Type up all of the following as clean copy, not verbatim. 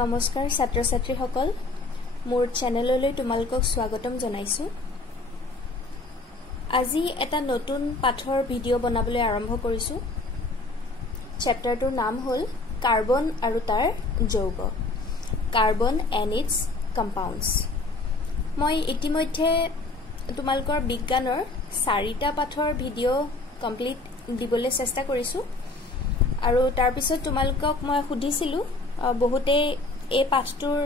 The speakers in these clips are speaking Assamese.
নমস্কাৰ ছাত্ৰ ছাত্ৰীসকল মোৰ চেনেললৈ তোমালোকক স্বাগতম জনাইছো আজি এটা নতুন পাঠৰ ভিডিও বনাবলৈ আৰম্ভ কৰিছো চেপ্টাৰটোৰ নাম হ'ল কাৰ্বন আৰু তাৰ যৌগ কাৰ্বন এণ্ড ইটস কম্পাউণ্ডছ মই ইতিমধ্যে তোমালোকৰ বিজ্ঞানৰ 4টা পাঠৰ ভিডিও কমপ্লিট দিবলৈ চেষ্টা কৰিছো আৰু তাৰ পিছত তোমালোকক মই সুধিছিলো বহুতে এই পাঠটোৰ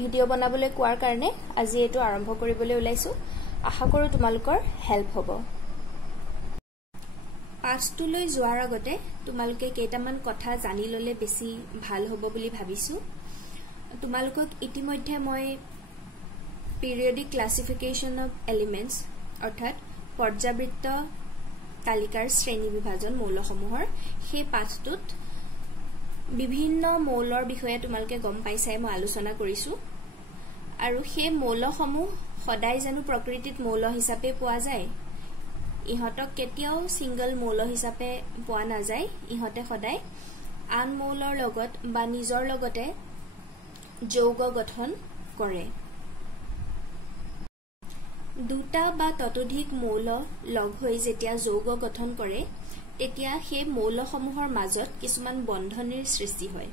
ভিডিও বনাবলৈ কোৱাৰ কাৰণে আজি এটো আৰম্ভ কৰিবলৈ ওলাইছো আশা কৰো তোমালোকৰ হেল্প হ'ব পাঠটোলৈ যোৱাৰ আগতে তোমালোকে কেইটামান কথা জানি ললে বেছি ভাল হ'ব বুলি ভাবিছো তোমালোকক ইতিমধ্যে মই পিৰিয়ডিক ক্লাসিফিকেশন অফ এলিমেন্টস অৰ্থাৎ পৰ্যাবৃত্ত তালিকাৰ শ্ৰেণী বিভাজন মৌলসমূহৰ সেই পাঠটোত বিভিন্ন মৌলৰ বিষয়ে তোমালোকে গম পাইছাই মই আলোচনা কৰিছো আৰু সেই মৌলসমূহ সদায় জানো প্ৰকৃতিত মৌল হিচাপে পোৱা যায় ইহতক কেতিয়াও সিঙ্গল মৌল হিচাপে পোৱা নাযায় ইহতে সদায় আন মৌলৰ লগত বা নিজৰ লগতে যৌগ গঠন কৰে দুটা বা ততোধিক মৌল লগ হৈ যেতিয়া যৌগ গঠন কৰে তেতিয়া সেই মৌলসমূহৰ মাজত কিছুমান বন্ধনীৰ সৃষ্টি হয়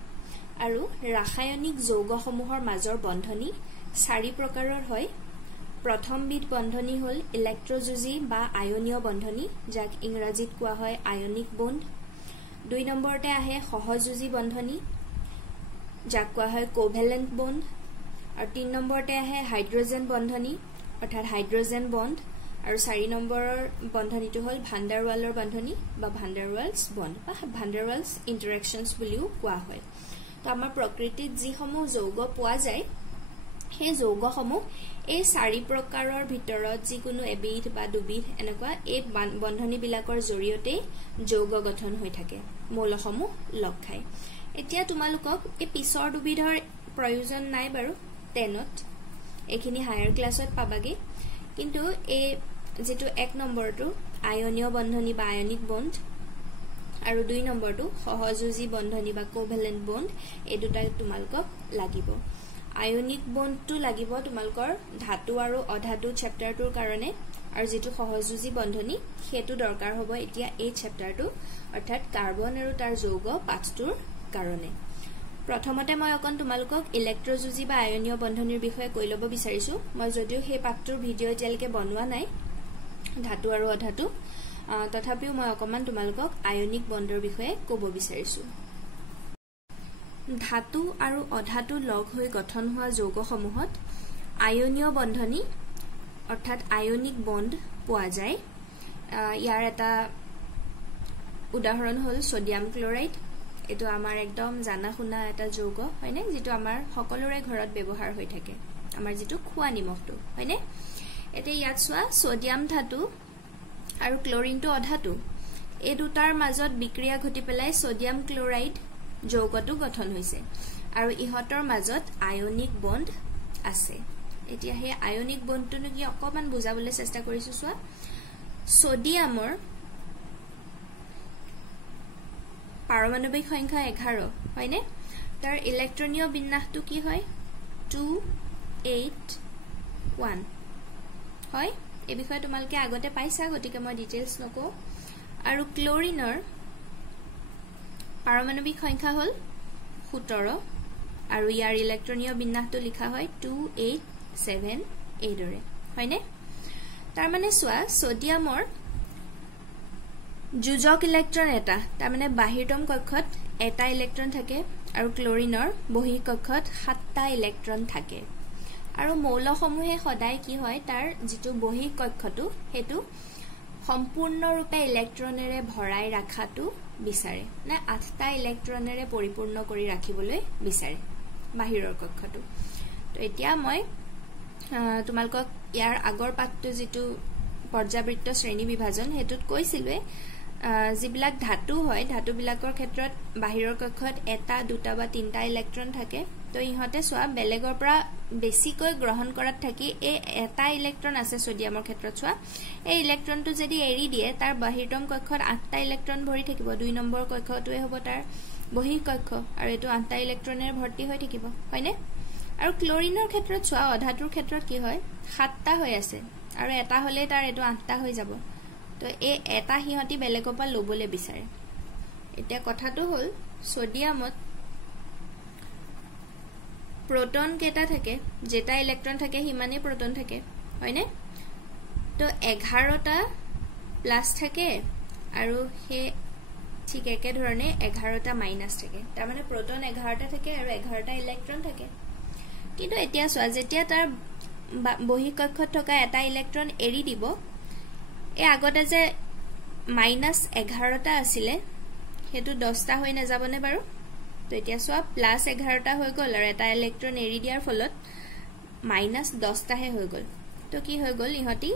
আৰু ৰাসায়নিক যৌগসমূহৰ মাজৰ বন্ধনী 4 প্ৰকাৰৰ হয় প্ৰথমবিধ বন্ধনী হ'ল ইলেক্ট্ৰযুজি বা আয়নীয় বন্ধনী যাক ইংৰাজীত কোৱা হয় আয়নিক বন্ড 2 নম্বৰতে আহে সহযোজী বন্ধনী যাক কোৱা হয় কোভেলেন্ট বন্ড আৰু 3 নম্বৰতে আহে হাইড্ৰোজেন বন্ধনী অৰ্থাৎ হাইড্ৰোজেন বন্ড আৰু 4 নম্বৰৰ বন্ধনীটো হ'ল ভান্ডাৰৱালৰ বন্ধনী বা ভান্ডাৰৱালছ বন্ড বা ভান্ডাৰৱালছ ইন্টাৰেকশনছ বুলিও কোৱা হয় তো আমাৰ প্ৰকৃতিত যিসমূহ যৌগ পোৱা যায় সেই যৌগসমূহ এই 4 প্ৰকাৰৰ ভিতৰত যিকোনো এবিধ বা দুবিধ এনেকুৱা এই বন্ধনী বিলাকৰ জৰিয়তে যৌগ গঠন হৈ থাকে মৌলসমূহ লগ খায় এতিয়া তোমালোকক এই পিছৰ দুবিধৰ প্ৰয়োজন নাই বাৰু 10ত এখিনি হায়াৰ ক্লাছত পাবাগে কিন্তু এই যেটো 1 নম্বৰটো আয়নীয় বন্ধনী বা আয়নিক বন্ড আৰু 2 নম্বৰটো সহযোজী বন্ধনী বা কোভেলেন্ট বন্ড এই দুটা তোমালোকক লাগিব আয়নিক বন্ডটো লাগিব তোমালোকৰ ধাতু আৰু অধাতু চেপ্টাৰটোৰ কাৰণে আৰু যেটো সহযোজী বন্ধনী হেতু দৰকাৰ হ'ব এতিয়া এই চেপ্টাৰটো অৰ্থাৎ কাৰ্বন আৰু তাৰ যৌগ পাঠটোৰ কাৰণে প্ৰথমতে মই অকন তোমালোকক ইলেক্ট্ৰযুজি বা আয়নীয় বন্ধনীৰ বিষয়ে কৈ ল'ব বিচাৰিছো মই যদিও সেই পাঠটোৰ ভিডিও এতিয়ালৈকে বনোৱা নাই ধাতু আৰু অধাতু তথাপিও মই অকমান তোমালোকক আয়নিক বন্ডৰ বিষয়ে ক'ব বিচাৰিছো ধাতু আৰু অধাতু লগ হৈ গঠন হোৱা যৌগসমূহত আয়নীয় বন্ধনী অৰ্থাৎ আয়নিক বন্ড পোৱা যায় ইয়াৰ এটা উদাহৰণ হ'ল সোডিয়াম ক্লোৰাইড এটো আমাৰ একদম জানা শুনা এটা যৌগ হয়নে যেটো আমাৰ সকলোৰে ঘৰত ব্যৱহাৰ হৈ থাকে আমাৰ যেটো খোৱা নিমখটো হয়নে এতে ইয়াত সোৱা সোডিয়াম ধাতু আৰু ক্লোৰিনটো অধাতু এই দুটাৰ মাজত বিক্ৰিয়া ঘটি পেলাই সোডিয়াম ক্লোৰাইড যৌগটো গঠন হৈছে আৰু ইহতৰ মাজত আয়নিক বন্ড আছে এতিয়া হে আয়নিক বন্ডটো কি অকমান বুজাবলৈ চেষ্টা কৰিছো সোৱা সোডিয়ামৰ পাৰমাণবিক সংখ্যা 11 হয়নে তাৰ ইলেক্ট্ৰনীয় বিন্যাসটো কি হয় 281 হয় এই বিষয়ে তোমালকে আগতে পাইছা গতিকে মই ডিটেইলছ নকো আৰু ক্লোৰিনৰ পাৰমাণবিক সংখ্যা হ'ল 17 আৰু ইয়াৰ ইলেক্ট্ৰনীয় বিন্যাসটো লিখা হয় 287 এই দৰে হয়নে তাৰ মানে সোৱা সোডিয়ামৰ যোজক ইলেক্ট্ৰন এটা তাৰ মানে বাহিৰতম কক্ষত এটা ইলেক্ট্ৰন থাকে আৰু ক্লোৰিনৰ বহিঃ কক্ষত 7টা ইলেক্ট্ৰন থাকে আৰু মৌলসমূহে সদায় কি হয় তাৰ যেটো বহিঃ কক্ষটো হেতু সম্পূৰ্ণৰূপে ইলেক্ট্ৰনেৰে ভৰাই ৰাখাটো বিচাৰে না 8টা ইলেক্ট্ৰনেৰে পৰিপূৰ্ণ কৰি ৰাখিবলৈ বিচাৰে বাহিৰৰ কক্ষটো তো এতিয়া মই তোমালোকক ইয়াৰ আগৰ পাঠটো যেটো পৰ্যাবৃত্ত শ্ৰেণী বিভাজন হেতুত কৈছিলৱে যিবিলাক ধাতু হয় ধাতু বিলাকৰ ক্ষেত্ৰত বাহিৰৰ কক্ষত এটা দুটা বা তিনটা ইলেক্ট্ৰন থাকে তো ইহতে সোৱা বেলেগৰ পৰা বেছিকৈ গ্ৰহণ কৰাত থাকি এই এটা ইলেক্ট্ৰন আছে সোডিয়ামৰ ক্ষেত্ৰত সোৱা এই ইলেক্ট্ৰনটো যদি এৰি দিয়ে তাৰ বাহিৰতম কক্ষত 8টা ইলেক্ট্ৰন ভৰি থাকিব 2 নম্বৰ কক্ষটোৱে হ'ব তাৰ বহিঃকক্ষ আৰু এটো 8টা ইলেক্ট্ৰনেৰে ভৰ্তি হৈ থাকিব হয়নে আৰু ক্লোৰিনৰ ক্ষেত্ৰত চোৱা অধাতুৰ ক্ষেত্ৰত কি হয় 7টা হৈ আছে আৰু এটা হলে তাৰ এটো 8টা হৈ যাব তো এই এটা হিহতি বেলেগৰ পৰা লবলে বিচাৰে এতিয়া কথাটো হল সোডিয়ামত प्रोटन केटा থাকে যেটা ইলেক্ট্ৰন থাকে হিমানে प्रोटन থাকে হয়নে তো 11টা প্লাস থাকে আৰু হে ঠিক একে ধৰণে 11টা মাইনাস থাকে তাৰ মানে प्रोटन 11টা থাকে আৰু 11টা ইলেক্ট্ৰন থাকে কিন্তু এতিয়া সোৱা যেতিয়া তাৰ বহিঃকক্ষত থকা এটা ইলেক্ট্ৰন এৰি দিব এ আগতে যে -11টা আছিল হেতু 10টা হৈ না যাবনে বাৰু তো এতিয়া সোৱা +11টা হৈ গল আৰু এটা ইলেক্ট্ৰন এৰি দিয়াৰ ফলত -10টা হে হৈ গল তো কি হৈ গল ইহতি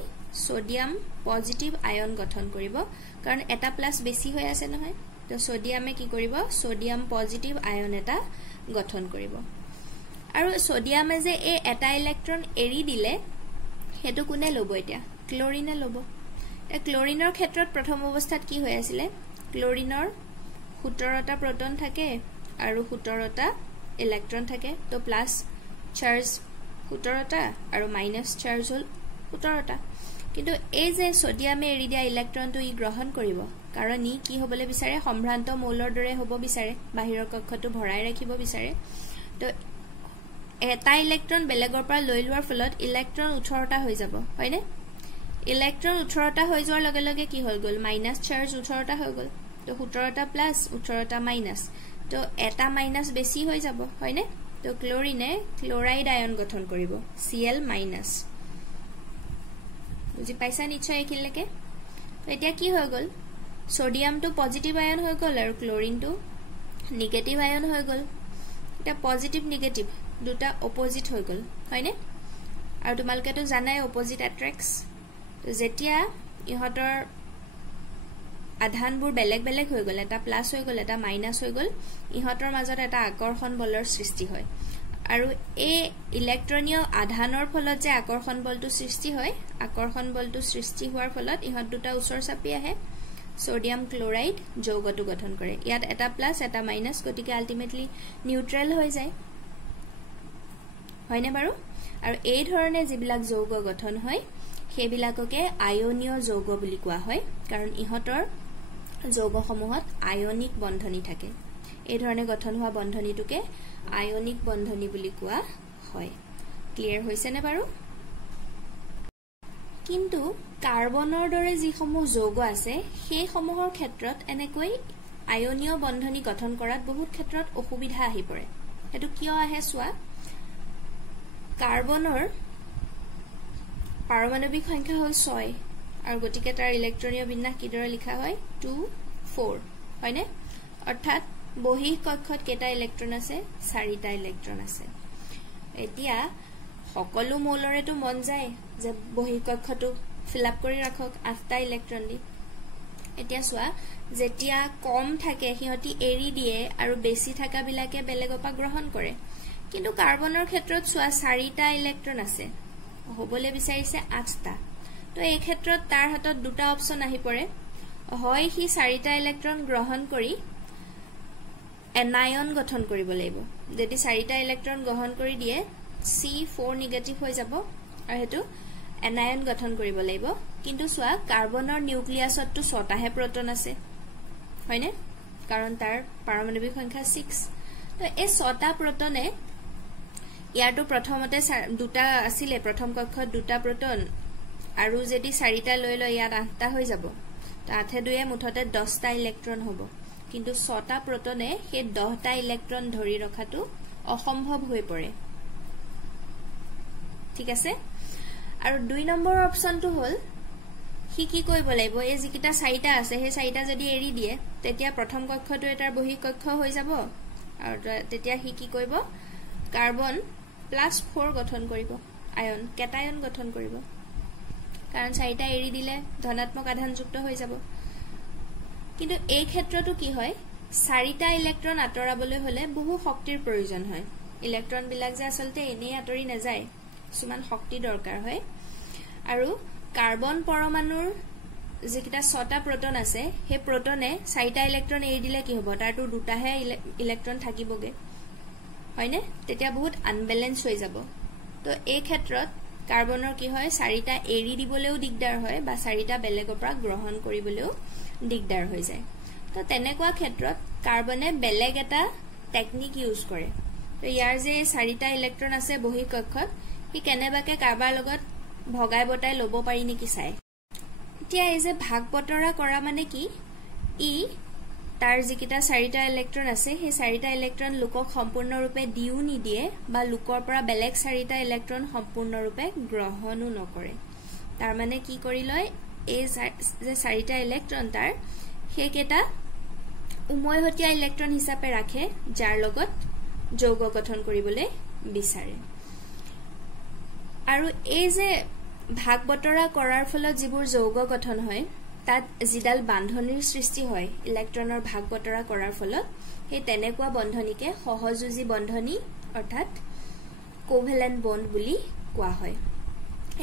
সোডিয়াম পজিটিভ আয়ন গঠন কৰিব কাৰণ এটা প্লাস বেছি হৈ আছে নহয় তো সোডিয়ামে কি কৰিব সোডিয়াম পজিটিভ আয়ন এটা গঠন কৰিব আৰু সোডিয়ামে যে এই এটা ইলেক্ট্ৰন এৰি দিলে হেতু কোনে লব এতিয়া ক্লোৰিনে লব এ ক্লোৰিনৰ ক্ষেত্ৰত প্ৰথম অৱস্থাত কি হৈ আছিল ক্লোৰিনৰ 17টা প্ৰোটন থাকে আৰু 17টা ইলেক্ট্ৰন থাকে তো প্লাস চাৰ্জ 17টা আৰু মাইনাস চাৰ্জ হল 17টা কিন্তু এই যে সোডিয়ামে এৰি দিয়া ইলেক্ট্ৰনটো ই গ্ৰহণ কৰিব কাৰণ ই কি হ'বলে বিচাৰে সম্ভ্ৰান্ত মৌলৰ দৰে হ'ব বিচাৰে বাহিৰৰ কক্ষটো ভৰাই ৰাখিব বিচাৰে তো এটা ইলেক্ট্ৰন বেলেগৰ পৰা লৈ লোৱাৰ ফলত ইলেক্ট্ৰন 18টা হৈ যাব হয়নে ইলেক্ট্ৰন 18টা হৈ যোৱাৰ লগে লগে কি হ'ল গল মাইনাস চাৰ্জ 18টা হৈ গল তো 17টা প্লাস 18টা মাইনাস তো এটা মাইনাস বেছি হৈ যাব হয়নে তো ক্লোৰিনে ক্লোৰাইড আয়ন গঠন কৰিব Cl- বুজি পাইছা নিশ্চয় একিলৈকে তো এতিয়া কি হৈ গল সোডিয়ামটো পজিটিভ আয়ন হৈ গল আৰু ক্লোৰিনটো নেগেটিভ আয়ন হৈ গল এটা পজিটিভ নেগেটিভ দুটা অপোজিট হৈ গল হয়নে আৰু তোমালকে তো জানাই অপোজিট অ্যাট্ৰাক্টস তো যেতিয়া ইহতৰ আধানবোৰ বেলেগ বেলেগ হৈ গল এটা প্লাস হৈ গল এটা মাইনাস হৈ গল ইহতৰ মাজত এটা আকৰ্ষণ বলৰ সৃষ্টি হয় আৰু এই ইলেক্ট্ৰনীয় আধানৰ ফলত যে আকৰ্ষণ বলটো সৃষ্টি হয় আকৰ্ষণ বলটো সৃষ্টি হোৱাৰ ফলত ইহত দুটা উচৰ চাপি আহে সোডিয়াম ক্লোৰাইড যৌগটো গঠন কৰে ইয়াত এটা প্লাস এটা মাইনাস গতিকে আলটিমেটলি নিউট্ৰেল হৈ যায় হয়নে বাৰু আৰু এই ধৰণে যিবিলাক যৌগ গঠন হয় সেইবিলাককে আয়নীয় যৌগ বুলি কোৱা হয় কাৰণ ইহতৰ যৌগসমূহত আয়নিক বন্ধনী থাকে এই ধৰণে গঠন হোৱা বন্ধনীটোকে আয়নিক বন্ধনী বুলি কোৱা হয় ক্লিয়াৰ হৈছে নে বাৰু কিন্তু কাৰ্বনৰ দৰে যিসমূহ যৌগ আছে সেই সমূহৰ ক্ষেত্ৰত এনেকৈ আয়নীয় বন্ধনী গঠন কৰাত বহুত ক্ষেত্ৰত অসুবিধা আহি পৰে এটো কিয় আহে সোৱা কাৰ্বনৰ পাৰমাণৱিক সংখ্যা হ'ল 6 আৰু গতিকে তাৰ ইলেক্ট্ৰনীয় বিন্যাস কিদৰে লিখা হয় 2 4 হয়নে অৰ্থাৎ বহিঃ কক্ষত কেটা ইলেক্ট্ৰন আছে 4টা ইলেক্ট্ৰন আছে এতিয়া সকলো মৌলৰেটো মন যায় যে বহিঃ কক্ষটো ফিল আপ কৰি ৰাখক 8টা ইলেক্ট্ৰন দি এতিয়া সোৱা যেতিয়া কম থাকে হিহতি এৰি দিয়ে আৰু বেছি থাকা বিলাকে বেলেগৰ পৰা গ্ৰহণ কৰে কিন্তু কাৰ্বনৰ ক্ষেত্ৰত সোৱা 4টা ইলেক্ট্ৰন আছে হ'বলে বিচাৰিছে 8টা তো এই ক্ষেত্ৰত তাৰ হাতত দুটা অপচন আহি পৰে হয় হি 4টা ইলেক্ট্ৰন গ্ৰহণ কৰি এনায়ন গঠন কৰিব লাগিব যদি 4টা ইলেক্ট্ৰন গ্ৰহণ কৰি দিয়ে C4 নেগেটিভ হৈ যাব আৰু হেতু এনায়ন গঠন কৰিব লাগিব কিন্তু সোৱা কাৰ্বনৰ নিউক্লিয়াছতটো 6টাহে প্ৰোটন আছে হয়নে কাৰণ তাৰ পাৰমাণৱিক সংখ্যা 6 তো এই 6টা প্ৰোটনে ইয়াৰটো প্ৰথমতে দুটা আছিল প্ৰথম কক্ষত দুটা প্ৰোটন আৰু যদি 4টা লৈ লয় ইয়াত 8টা হৈ যাব তো 8 2 মুঠতে 10টা ইলেক্ট্ৰন হ'ব কিন্তু 6টা প্ৰোটনে সেই 10টা ইলেক্ট্ৰন ধৰি ৰখাটো অসম্ভৱ হৈ পৰে ঠিক আছে আৰু 2 নম্বৰ অপচনটো হ'ল হি কি কৰিব লাগিব এই যিকিটা 4টা আছে সেই 4টা যদি এৰি দিয়ে তেতিয়া প্ৰথম কক্ষটো এটাৰ বহিঃ কক্ষ হৈ যাব আৰু তেতিয়া হি কি কৰিব কাৰ্বন +4 গঠন কৰিব আয়ন কেটায়ন গঠন কৰিব কাৰণ 4টা এৰি দিলে ধনাত্মক আধানযুক্ত হৈ যাব কিন্তু এই ক্ষেত্ৰটো কি হয় 4টা ইলেক্ট্ৰন আঁতৰাবলৈ হলে বহু শক্তিৰ প্ৰয়োজন হয় ইলেক্ট্ৰন বিলাক যে আসলতে এনেই আঁতৰি নাযায় কিছুমান শক্তি দৰকাৰ হয় আৰু কাৰ্বন পৰমাণুৰ যেকিটা 6টা প্ৰোটন আছে হে প্ৰোটনে 4টা ইলেক্ট্ৰন এৰি দিলে কি হ'ব তাৰটো দুটাহে ইলেক্ট্ৰন থাকিবগে হয়নে তেতিয়া বহুত আনবেলেন্স হৈ যাব তো এই ক্ষেত্ৰত কাৰ্বনৰ কি হয় 4টা এৰি দিবলেও দিগদাৰ হয় বা 4টা বেলেগৰ পৰা গ্ৰহণ কৰিবলেও দিগদাৰ হৈ যায় তো তেনেকুৱা ক্ষেত্ৰত কাৰ্বনে বেলেগ এটা টেকনিক ইউজ কৰে তো ইয়াৰ যে 4টা ইলেক্ট্ৰন আছে বহি কক্ষত কি কেনেবাকে কাৰ্বাৰ লগত ভগাই বটাই লব পাৰি নেকি চাই এতিয়া এই যে ভাগ বটৰা কৰা মানে কি ই তাৰ যিকিটা 4টা ইলেক্ট্ৰন আছে সেই 4টা ইলেক্ট্ৰন লোকক সম্পূৰ্ণৰূপে দিও নিদিয়ে বা লোকৰ পৰা বেলেগ 4টা ইলেক্ট্ৰন সম্পূৰ্ণৰূপে গ্ৰহণো নকৰে তাৰ মানে কি কৰি লয় এই যে 4টা ইলেক্ট্ৰন তাৰ হেকেটা উমৈহতীয়া ইলেক্ট্ৰন হিচাপে ৰাখে যাৰ লগত যৌগ গঠন কৰিবলৈ বিচাৰে আৰু এই যে ভাগ বটৰা কৰাৰ ফলত যিবোৰ যৌগ গঠন হয় তাত জিডাল বান্ধনীৰ সৃষ্টি হয় ইলেক্ট্ৰনৰ ভাগ বটৰা কৰাৰ ফলত সেই তেনেকুৱা বন্ধনীকে সহযোজী বন্ধনী অৰ্থাৎ কোভেলেন্ট বন্ড বুলি কোৱা হয়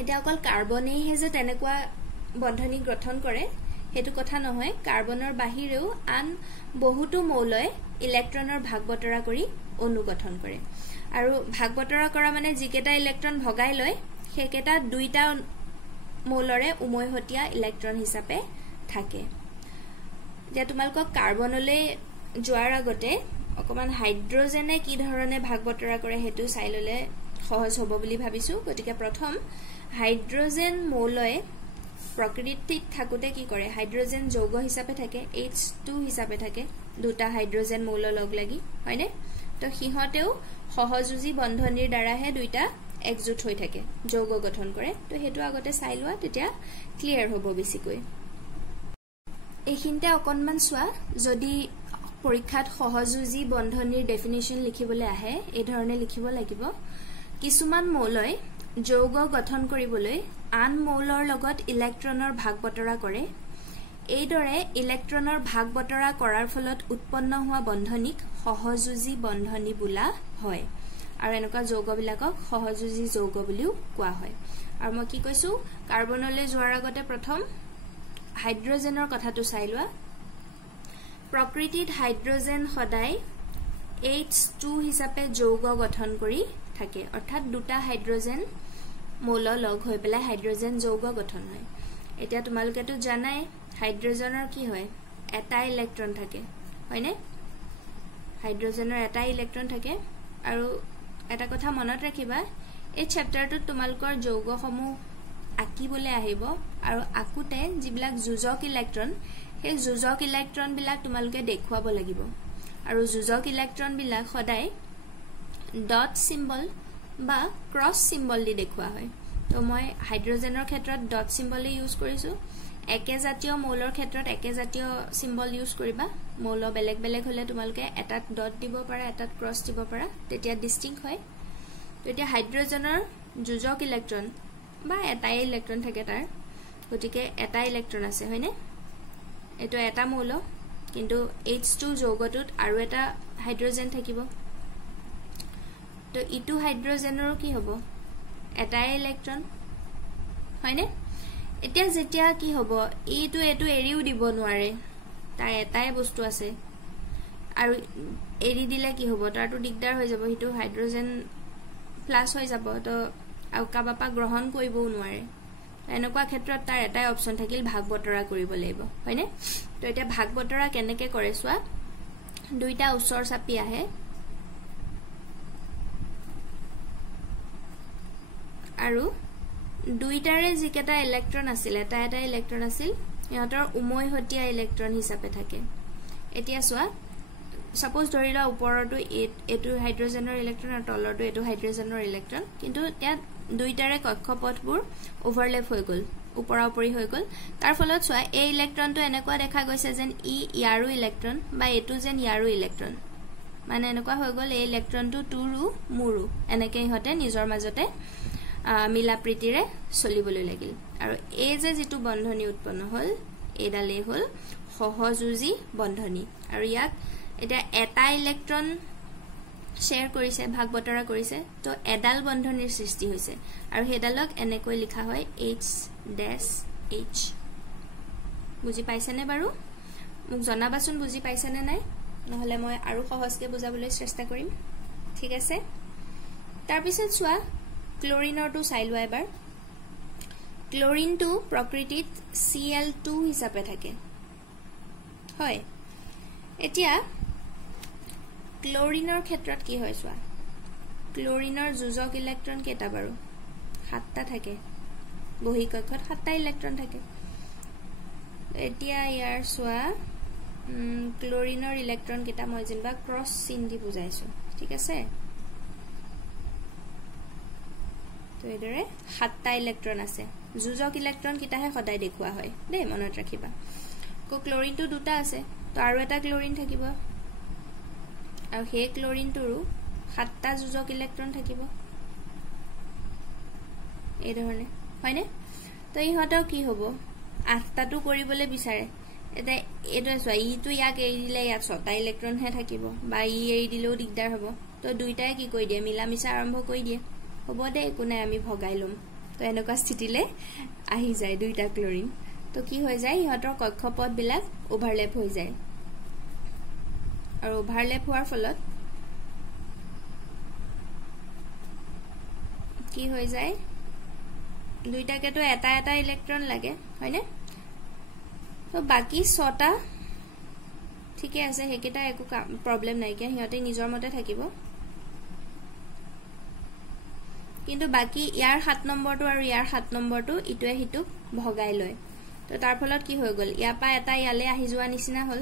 এটা অকল কাৰ্বনেহে যে তেনেকুৱা বন্ধনী গঠন কৰে হেতু কথা নহয় কাৰ্বনৰ বাহিৰেও আন বহুতো মৌলই ইলেক্ট্ৰনৰ ভাগ বটৰা কৰি অণু গঠন কৰে আৰু ভাগ বটৰা কৰা মানে যিকেটা ইলেক্ট্ৰন ভগাই লয় হেকেটা দুইটা মৌলৰে উমৈহতীয়া ইলেক্ট্ৰন হিচাপে থাকে যে তোমালকক কাৰ্বনলৈ যোৱাৰ আগতে অকমান হাইড্ৰোজেনে কি ধৰণে ভাগ বটৰা কৰে হেতু চাই ললে সহজ হ'ব বুলি ভাবিছো গতিকে প্ৰথম হাইড্ৰোজেন মৌলয়ে প্ৰকৃতিত থাকুতে কি কৰে হাইড্ৰোজেন যৌগ হিচাপে থাকে H2 হিচাপে থাকে দুটা হাইড্ৰোজেন মৌল লগ লাগি হয়নে তো হিহতেও সহযোজী বন্ধনীৰ দ্বাৰাহে দুইটা একজুট হৈ থাকে যৌগ গঠন কৰে তো হেতু আগতে চাই লোৱা তেতিয়া ক্লিয়াৰ হ'ব বেছিকৈ এইখিনতে অকনমান সোৱা যদি পৰীক্ষাত সহযোজী বন্ধনীৰ ডেফিনিশন লিখিবলৈ আহে এই ধৰণে লিখিব লাগিব কিছুমান মৌলই যৌগ গঠন কৰিবলৈ আন মৌলৰ লগত ইলেক্ট্ৰনৰ ভাগ বটৰা কৰে এইদৰে ইলেক্ট্ৰনৰ ভাগ বটৰা কৰাৰ ফলত উৎপন্ন হোৱা বন্ধনীক সহযোজী বন্ধনী বোলা হয় আৰু এনেকুৱা যৌগবিলাকক সহযোজী যৌগ বুলিও কোৱা হয় আৰু মই কি কৈছো কাৰ্বনলৈ যোৱাৰ আগতে প্ৰথম হাইড্ৰোজেনৰ কথাটো চাই লোৱা প্ৰকৃতিত হাইড্ৰোজেন সদায় H2 হিচাপে যৌগ গঠন কৰি থাকে অৰ্থাৎ দুটা হাইড্ৰোজেন মৌল লগ হৈ পেলাই হাইড্ৰোজেন যৌগ গঠন হয় এতিয়া তোমালকেটো জানাই হাইড্ৰোজেনৰ কি হয় এটা ইলেক্ট্ৰন থাকে হয়নে হাইড্ৰোজেনৰ এটা ইলেক্ট্ৰন থাকে আৰু এটা কথা মনত ৰাখিবা এই চ্যাপ্টাৰটোত তোমালকৰ যৌগসমূহ আকিবলৈ আহিব আৰু আকুতে যিবিলাক যোজক ইলেক্ট্ৰন সেই যোজক ইলেক্ট্ৰন বিলাক তোমালকে দেখুৱাব লাগিব আৰু যোজক ইলেক্ট্ৰন বিলাক সদায় ডট সিম্বল বা ক্ৰস সিম্বল দি দেখুৱা হয় তো মই হাইড্ৰোজেনৰ ক্ষেত্ৰত ডট সিম্বল ইউজ কৰিছো একে জাতীয় মৌলৰ ক্ষেত্ৰত একে জাতীয় সিম্বল ইউজ কৰিবা মৌল বেলেগ বেলেগ হলে তোমালকে এটাত ডট দিব পাৰা এটাত ক্ৰস দিব পাৰা তেতিয়া ডিস্টিংক্ট হয় তো এতিয়া হাইড্ৰোজেনৰ যোজক ইলেক্ট্ৰন বা এটাই ইলেক্ট্ৰন থাকে তাৰ গতিকে এটা ইলেক্ট্ৰন আছে হয়নে এটো এটা মৌল কিন্তু H2 যৌগটোত আৰু এটা হাইড্ৰোজেন থাকিব তো ইটো হাইড্ৰোজেনৰ কি হ'ব এটাই ইলেক্ট্ৰন হয়নে এতিয়া যেতিয়া কি হ'ব ইটো এটো এৰিও দিব নোৱাৰে তাৰ এটাই বস্তু আছে আৰু এৰি দিলে কি হ'ব তাৰটো দিগদাৰ হৈ যাব হিটো হাইড্ৰোজেন প্লাস হৈ যাব তো আৰু কাবাপা গ্ৰহণ কৰিবও নোৱাৰে এনেকুৱা ক্ষেত্ৰত তাৰ এটাই অপচন থাকিল ভাগ বটৰা কৰিব লাগিব হয়নে তো এতিয়া ভাগ বটৰা কেনেকে কৰে সোৱা দুইটা উচ্চৰ চাপি আহে আৰু দুইটাৰে যিকেটা ইলেক্ট্ৰন আছিল এটা এটা ইলেক্ট্ৰন আছিল ইহঁতৰ উমৈহতীয়া ইলেক্ট্ৰন হিচাপে থাকে এতিয়া সোৱা সাপোজ ধৰি ল ওপৰটো এটো হাইড্ৰোজেনৰ ইলেক্ট্ৰন আৰু তলৰটো এটো হাইড্ৰোজেনৰ ইলেক্ট্ৰন কিন্তু ইয়াত দুইটাৰে কক্ষপথবোৰ ওভাৰল্যাপ হৈ গল ওপৰা ওপৰি হৈ গল তাৰ ফলত সোৱা এই ইলেক্ট্ৰনটো এনেকুৱা দেখা গৈছে যেন ইয়াৰো ইলেক্ট্ৰন বা এটো যেন ইয়াৰো ইলেক্ট্ৰন মানে এনেকুৱা হৈ গল এই ইলেক্ট্ৰনটো তুৰু মুৰু এনেকৈ হতে নিজৰ মাজতে মিলা প্ৰীতিৰে চলিবলৈ লাগিল আৰু এই যে যেটো বন্ধনী উৎপন্ন হল এডালে হল সহযোজী বন্ধনী আৰু ইয়াক এটা এটা ইলেক্ট্ৰন শেয়াৰ কৰিছে ভাগ বটৰা কৰিছে তো এডাল বন্ধনীৰ সৃষ্টি হৈছে আৰু হেডালক এনেকৈ লিখা হয় H' H বুজি পাইছানে বাৰু মোক জনাবাচোন বুজি পাইছানে নাই নহলে মই আৰু সহজকে বুজাবলৈ চেষ্টা কৰিম ঠিক আছে তাৰ পিছত চোৱা ক্লোৰিনৰটো চাই লোৱা এবাৰ ক্লোৰিনটো প্ৰকৃতিত Cl2 হিচাপে থাকে হয় এতিয়া ক্লোৰিনৰ ক্ষেত্ৰত কি হয় চোৱা ক্লোৰিনৰ যোজক ইলেক্ট্ৰন কেইটা বাৰু 7টা থাকে বহি কক্ষত 7টা ইলেক্ট্ৰন থাকে এতিয়া ইয়াৰ চোৱা ক্লোৰিনৰ ইলেক্ট্ৰন কেইটা মই যেনবা ক্ৰস চিন দি বুজাইছো ঠিক আছে তো এদৰে 7টা ইলেক্ট্ৰন আছে যোজক ইলেক্ট্ৰন কিটাহে সদায় দেখুৱা হয় দে মনত ৰাখিবা কো ক্লোৰিনটো দুটা আছে তো আৰু এটা ক্লোৰিন থাকিব আৰু হে ক্লোৰিনটোৰো 7টা যোজক ইলেক্ট্ৰন থাকিব এই ধৰণে হয়নে তো ইহতৰ কি হ'ব 8টাটো কৰিবলৈ বিচাৰে এটা এটো চোৱা ইটো ইয়াক এৰি দিলে ইয়াত 6টা ইলেক্ট্ৰন হে থাকিব বা ই এৰি দিলেও দিগদাৰ হ'ব তো দুইটাই কি কৈ দিয়ে মিলামিছা আৰম্ভ কৰি দিয়ে হ'ব দে একো নাই আমি ভগাই লম তো এনেকুৱা স্থিতিলে আহি যায় দুইটা ক্লোৰিন তো কি হৈ যায় ইহতৰ কক্ষপথ বিলাক ওভাৰল্যাপ হৈ যায় আৰু ওভাৰল্যাপ হোৱাৰ ফলত কি হৈ যায় দুইটাকে তো এটা এটা ইলেক্ট্ৰন লাগে হয়নে তো বাকি 6টা ঠিকই আছে হেকিটা একো প্ৰবলেম নাই কি হিয়তে নিজৰ মতে থাকিব কিন্তু বাকি ইয়াৰ 7 নম্বৰটো আৰু ইয়াৰ 7 নম্বৰটো ইটোৱে হিটুক ভগাই লয় তো তাৰ ফলত কি হৈ গল ইয়াৰ পা এটা ইয়ালে আহি যোৱা নিচিনা হল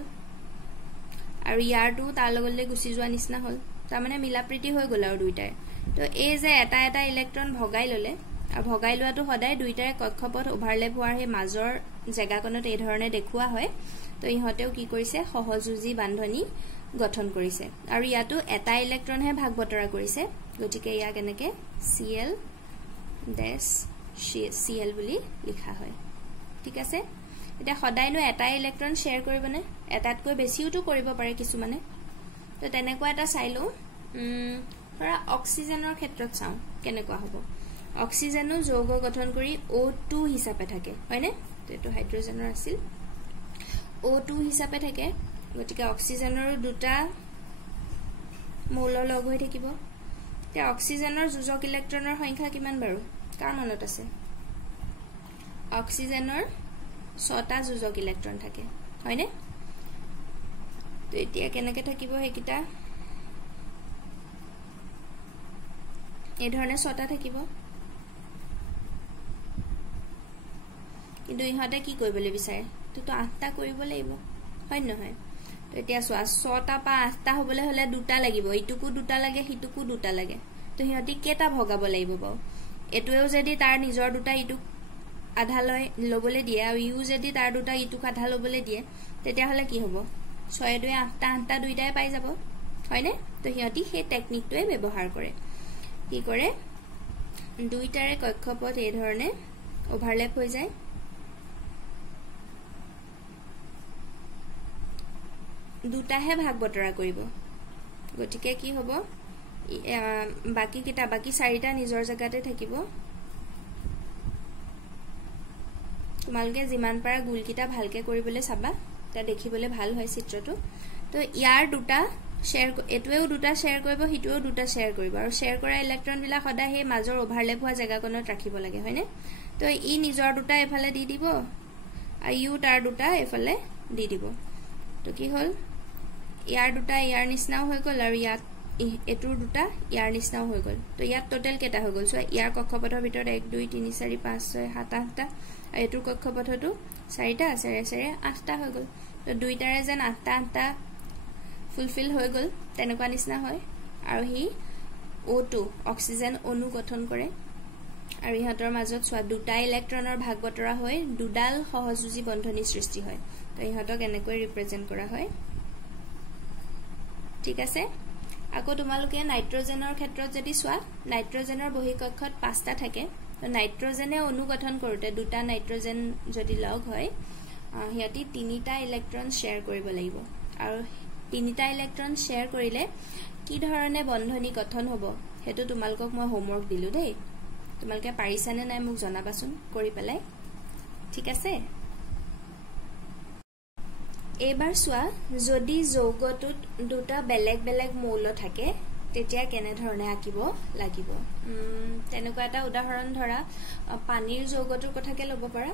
আৰু ইয়াৰটো তাৰ লগলে গুছি যোৱা নিচিনা হল তাৰ মানে মিলাপ্ৰীতি হৈ গল আৰু দুইটাৰ তো এই যে এটা এটা ইলেক্ট্ৰন ভগাই ললে আৰু ভগাই লোৱাটো সদায় দুইটাৰে কক্ষপথ ওভাৰল্যাপ হোৱাৰ হে মাজৰ জায়গাকনত এই ধৰণে দেখুৱা হয় তো ইহতেও কি কৰিছে সহযোজী বান্ধনী গঠন কৰিছে আৰু ইয়াটো এটা ইলেক্ট্ৰন হে ভাগ বতৰা কৰিছে গতিকে ইয়া কেনেকে Cl ড্যাশ Cl বুলি লিখা হয় ঠিক আছে এটা সদায়নো এটা ইলেক্ট্ৰন শেয়াৰ কৰিবনে এটাতকৈ বেছিওটো কৰিব পাৰে কিছু মানে তো তেনেকুৱা এটা চাইলো ধৰা অক্সিজেনৰ ক্ষেত্ৰত চাও কেনেকুৱা হ'ব অক্সিজেনো যৌগ গঠন কৰি O2 হিচাপে থাকে হয়নে তো এটো হাইড্ৰোজেনৰ আছিল O2 হিচাপে থাকে গতিকে অক্সিজেনৰ দুটা মৌল লগ হৈ থাকিব তে অক্সিজেনৰ যোজক ইলেক্ট্ৰনৰ সংখ্যা কিমান বাৰু কাৰ মনত আছে অক্সিজেনৰ 6টা যোজক ইলেক্ট্ৰন থাকে হয়নে তো এতিয়া কেনেকে থাকিব হেকিটা এই ধৰণে 6টা থাকিব কিন্তু ইহতে কি কৰিবলৈ বিচাৰে তো 8টা কৰিব লাগিব হয় নহয় তো এতিয়া 6টা পা 8টা হ'বলে হলে দুটা লাগিব ইটুকু দুটা লাগে হিটুকু দুটা লাগে তো হিয়তি কেটা ভগাব লাগিব বাও এটোৱেও যদি তাৰ নিজৰ দুটা ইটুক আধা লবলে দিয়ে আৰু ইউ যদি তাৰ দুটা ইটুক আধা লবলে দিয়ে তেতিয়া হলে কি হ'ব 6 2 8টা 8টা দুইটাই পাই যাব হয়নে তো হিয়তি হে টেকনিকটোৱে ব্যৱহাৰ কৰে কি কৰে দুইটাৰে কক্ষপথ এই ধৰণে ওভাৰল্যাপ হৈ যায় দুটাহে ভাগ বতৰা কৰিব গতিকে কি হ'ব বাকি কিটা বাকি 4টা নিজৰ জায়গাতে থাকিব তোমালকে যিমান পাৰা গুল কিটা ভালকে কৰিবলৈ চাবা তা দেখিবলৈ ভাল হয় চিত্ৰটো তো ইয়াৰ দুটা শেয়াৰ এটোৱেও দুটা শেয়াৰ কৰিব হিটোও দুটা শেয়াৰ কৰিব আৰু শেয়াৰ কৰা ইলেক্ট্ৰন বিলা সদায় হে মাজৰ ওভাৰল্যাপ হোৱা জায়গাকনত ৰাখিব লাগে হয়নে তো ই নিজৰ দুটা এফালে দি দিব আৰু ইউ তাৰ দুটা এফালে দি দিব তো কি হল ইয়াৰ দুটা ইয়াৰ নিচিনাও হৈ গল আৰু ইয়াত এটোৰ দুটা ইয়াৰ নিচিনাও হৈ গল তো ইয়াত টোটাল কেটা হৈ গল সো ইয়াৰ কক্ষপথৰ ভিতৰত 1 2 3 4 5 6 7 8টা আৰু এটোৰ কক্ষপথটো 4টা 4 4 8টা হৈ গল তো দুইটাৰে যেন 8টা 8টা ফুলফিল হৈ গল তেনেকুৱা নিচিনা হয় আৰু হি O2 অক্সিজেন অণু গঠন কৰে আৰু ইহতৰ মাজত সোৱা দুটা ইলেক্ট্ৰনৰ ভাগ বতৰা হয় দুডাল সহযোজী বন্ধনী সৃষ্টি হয় তো ইহতক এনেকৈ ৰিপ্ৰেজেন্ট কৰা হয় ঠিক আছে আকৌ তোমালোকে নাইট্ৰজেনৰ ক্ষেত্ৰত যদি সোৱা নাইট্ৰজেনৰ বহিকক্ষত 5টা থাকে তো নাইট্ৰজেনে অণু গঠন কৰোতে দুটা নাইট্ৰজেন যদি লগ হয় হিয়তি 3টা ইলেক্ট্ৰন শেয়াৰ কৰিব লাগিব আৰু 3টা ইলেক্ট্ৰন শেয়াৰ কৰিলে কি ধৰণে বন্ধনী গঠন হ'ব হেতু তোমালোকক মই হোমৱৰ্ক দিলু দেই তোমালোকে পাৰিছানে নাই মোক জনাবাচোন কৰি পেলাই ঠিক আছে এবাৰ চোৱা যদি যৌগটোত দুটা বেলেগ বেলেগ মৌল থাকে তেতিয়া কেনে ধৰণে আঁকিব লাগিব তেনেকুৱা এটা উদাহৰণ ধৰা পানীৰ যৌগটোৰ কথাকে ল'ব পাৰা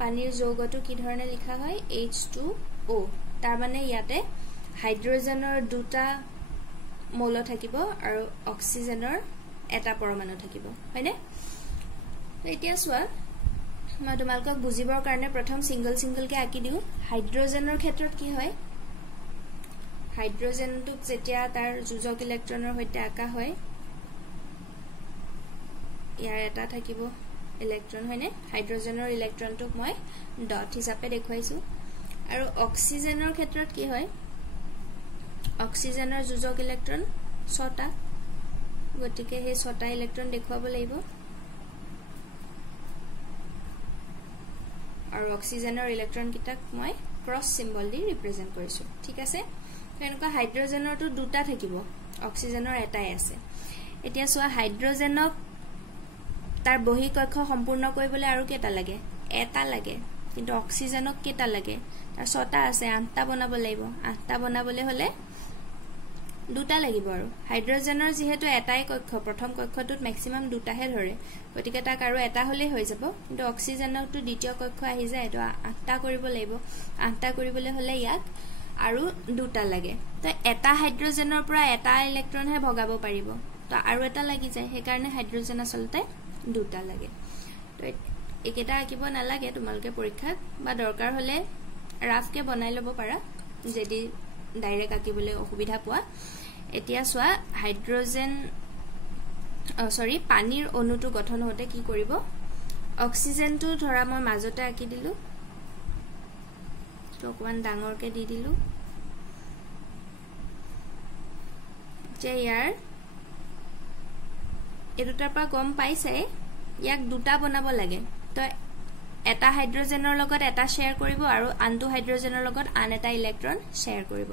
পানীৰ যৌগটো কি ধৰণে লিখা হয় H2O তাৰ মানে ইয়াতে হাইড্ৰোজেনৰ দুটা মৌল থাকিব আৰু অক্সিজেনৰ এটা পৰমাণু থাকিব হয়নে এতিয়া চোৱা মই তোমালোকক বুজিবৰ কাৰণে প্ৰথম সিঙ্গল সিঙ্গল কে আঁকি দিও হাইড্ৰোজেনৰ ক্ষেত্ৰত কি হয় হাইড্ৰোজেনটোক যেতিয়া তাৰ যোজক ইলেক্ট্ৰনৰ সৈতে আঁকা হয় ইয়াৰ এটা থাকিব ইলেক্ট্ৰন হয়নে হাইড্ৰোজেনৰ ইলেক্ট্ৰনটোক মই ডট হিচাপে দেখুৱাইছো আৰু অক্সিজেনৰ ক্ষেত্ৰত কি হয় অক্সিজেনৰ যোজক ইলেক্ট্ৰন 6টা গতিকে হে 6টা ইলেক্ট্ৰন দেখুৱাব লাগিব আৰু অক্সিজেনৰ ইলেক্ট্ৰন কিটাক মই ক্ৰস সিম্বল দি ৰিপ্ৰেজেন্ট কৰিছো ঠিক আছে এনেকুৱা হাইড্ৰোজেনৰটো দুটা থাকিব অক্সিজেনৰ এটাই আছে এতিয়া চোৱা হাইড্ৰোজেনক তাৰ বহি কক্ষ সম্পূৰ্ণ কৰিবলৈ আৰু কেটা লাগে এটা লাগে কিন্তু অক্সিজেনক কেটা লাগে তাৰ 6টা আছে 8টা বনাব লাগিব 8টা বনাবলে হলে দুটা লাগিব আৰু হাইড্ৰোজেনৰ যেহেতু এটাই কক্ষ প্ৰথম কক্ষটোত ম্যাক্সিমাম দুটাহে ধৰে গতিকে তাক আৰু এটা হলে হৈ যাব কিন্তু অক্সিজেনৰটো দ্বিতীয় কক্ষ আহি যায় তো 8টা কৰিব লাগিব 8টা কৰিবলৈ হলে ইয়াক আৰু দুটা লাগে তো এটা হাইড্ৰোজেনৰ পৰা এটা ইলেক্ট্ৰন হে ভগাব পাৰিব তো আৰু এটা লাগি যায় সেই কাৰণে হাইড্ৰোজেন আসলতে দুটা লাগে তো একেটা আঁকিব নালাগে তোমালকে পৰীক্ষাত বা দৰকাৰ হলে ৰাফ কে বনাই লব পাৰা যদি ডাইৰেক্ট আঁকিবলৈ অসুবিধা পোৱা এতিয়া চোৱা হাইড্ৰোজেন সৰি পানীৰ অণুটো গঠন হতে কি কৰিব অক্সিজেনটো ধৰা মই মাজতে আঁকি দিলো তো অকমান ডাঙৰকে দি দিলো যে ইয়াৰ এটাৰ পৰা গম পাইছে ইয়াক দুটা বনাব লাগে তো এটা হাইড্ৰোজেনৰ লগত এটা শেয়াৰ কৰিব আৰু আনটো হাইড্ৰোজেনৰ লগত আন এটা ইলেক্ট্ৰন শেয়াৰ কৰিব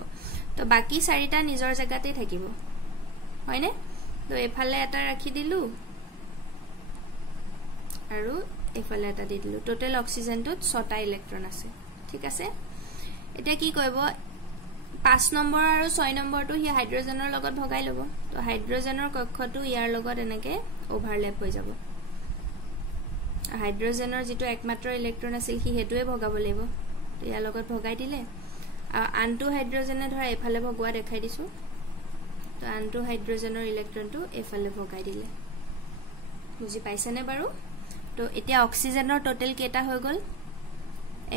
তো বাকি চাৰিটা নিজৰ জায়গাতে থাকিব হয়নে তো এফালে এটা ৰাখি দিলু আৰু এফালে এটা দি দিলু টোটাল অক্সিজেনটোত 6টা ইলেক্ট্ৰন আছে ঠিক আছে এটা কি কৰিব 5 নম্বৰ আৰু 6 নম্বৰটো হি হাইড্ৰোজেনৰ লগত ভগাই লব তো হাইড্ৰোজেনৰ কক্ষটো ইয়াৰ লগত এনেকে ওভাৰল্যাপ হৈ যাব হাইড্ৰোজেনৰ যেটো একমাত্ৰ ইলেক্ট্ৰন আছিল হি হেতুৱে ভগাব লাগিব তো ইয়াৰ লগত ভগাই দিলে আনটো হাইড্ৰোজেনে ধৰা এফালে ভগোৱা দেখাই দিছো তো আনটো হাইড্ৰোজেনৰ ইলেক্ট্ৰনটো এফালে ভগাই দিলে বুজি পাইছানে বাৰু তো এতিয়া অক্সিজেনৰ টোটাল কেটা হৈ গল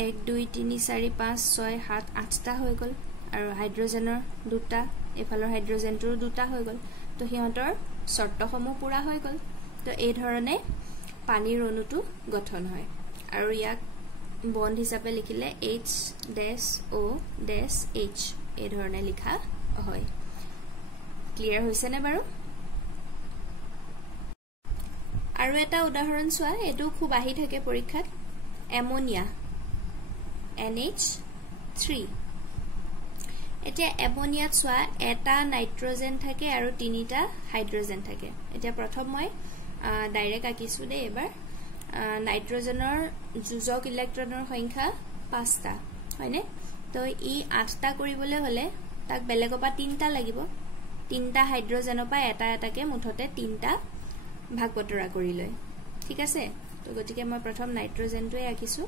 1 2 3 4 5 6 7 8টা হৈ গল আৰু হাইড্ৰোজেনৰ দুটা এফালৰ হাইড্ৰোজেনটোৰ দুটা হৈ গল তো হিহঁতৰ শৰ্তসমূহ পুৰা হৈ গল তো এই ধৰণে পানীৰ অণুটো গঠন হয় আৰু ইয়াক বন্ড হিচাপে লিখিলে H-O-H এই ধৰণে লিখা হয় ক্লিয়াৰ হৈছে নে বাৰু আৰু এটা উদাহৰণ চোৱা এটো খুব আহি থাকে পৰীক্ষাত এমোনিয়া NH3 এতিয়া এমোনিয়াত চোৱা এটা নাইট্ৰজেন থাকে আৰু তিনিটা হাইড্ৰোজেন থাকে এতিয়া প্ৰথম মই ডাইৰেক্ট আঁকিছো দে এবাৰ নাইট্ৰজেনৰ যোজক ইলেক্ট্ৰনৰ সংখ্যা 5টা হয়নে তো ই 8টা কৰিবলৈ হলে তাক বেলেগপা 3টা লাগিব 3টা হাইড্ৰোজেনৰ পৰা এটা এটাকে মুঠতে 3টা ভাগ বতৰা কৰি লয় ঠিক আছে তো গতিকে মই প্ৰথম নাইট্ৰজেনটোৱে আঁকিছো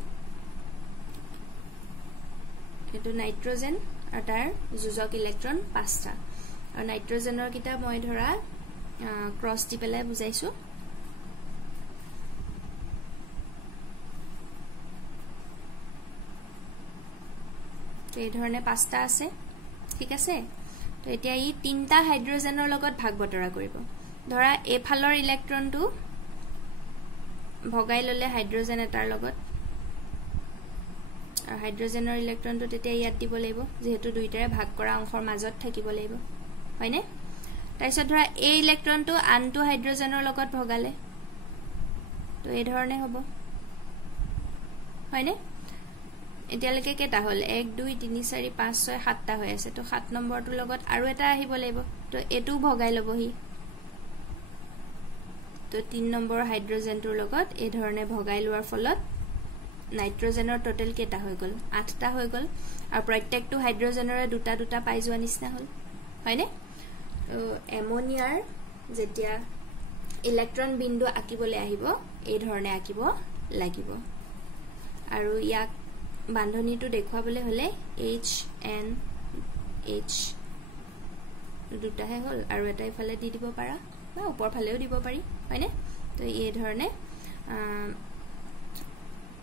এটো নাইট্ৰজেন আৰু তাৰ যোজক ইলেক্ট্ৰন 5টা আৰু নাইট্ৰজেনৰ কিটা মই ধৰা ক্ৰস দি পেলাই বুজাইছো তো এই ধৰণে 5টা আছে ঠিক আছে তো এতিয়া ই 3টা হাইড্ৰোজেনৰ লগত ভাগ বতৰা কৰিব ধৰা এফালৰ ইলেক্ট্ৰনটো ভগাই ললে হাইড্ৰোজেন এটাৰ লগত আৰু হাইড্ৰোজেনৰ ইলেক্ট্ৰনটো তেতিয়া ইয়াত দিব লাগিব যেহেতু দুইটাৰে ভাগ কৰা অংশৰ মাজত থাকিব লাগিব হয়নে তাৰপিছত ধৰা এই ইলেক্ট্ৰনটো আনটো হাইড্ৰোজেনৰ লগত ভগালে তো এই ধৰণে হ'ব হয়নে এতিয়ালৈকে কেটা হল 1 2 3 4 5 6 7টা হৈ আছে তো 7 নম্বৰটোৰ লগত আৰু এটা আহিব লাগিব তো এটো ভগাই লবহি তো 3 নম্বৰ হাইড্ৰোজেনটোৰ লগত এই ধৰণে ভগাই লোৱাৰ ফলত নাইট্ৰজেনৰ টোটাল কেটা হৈ গল 8টা হৈ গল আৰু প্ৰত্যেকটো হাইড্ৰজেনৰে দুটা দুটা পাই যোৱা নিচিনা হল হয়নে এমোনিয়াৰ যেতিয়া ইলেক্ট্ৰন বিন্দু আঁকিবলৈ আহিব এই ধৰণে আঁকিব লাগিব আৰু ইয়াক বান্ধনীটো দেখুৱাবলৈ হলে HNH দুটাহে হল আৰু এটা ইফালে দি দিব পাৰা বা ওপৰ ফালেও দিব পাৰি হয়নে তো এই ধৰণে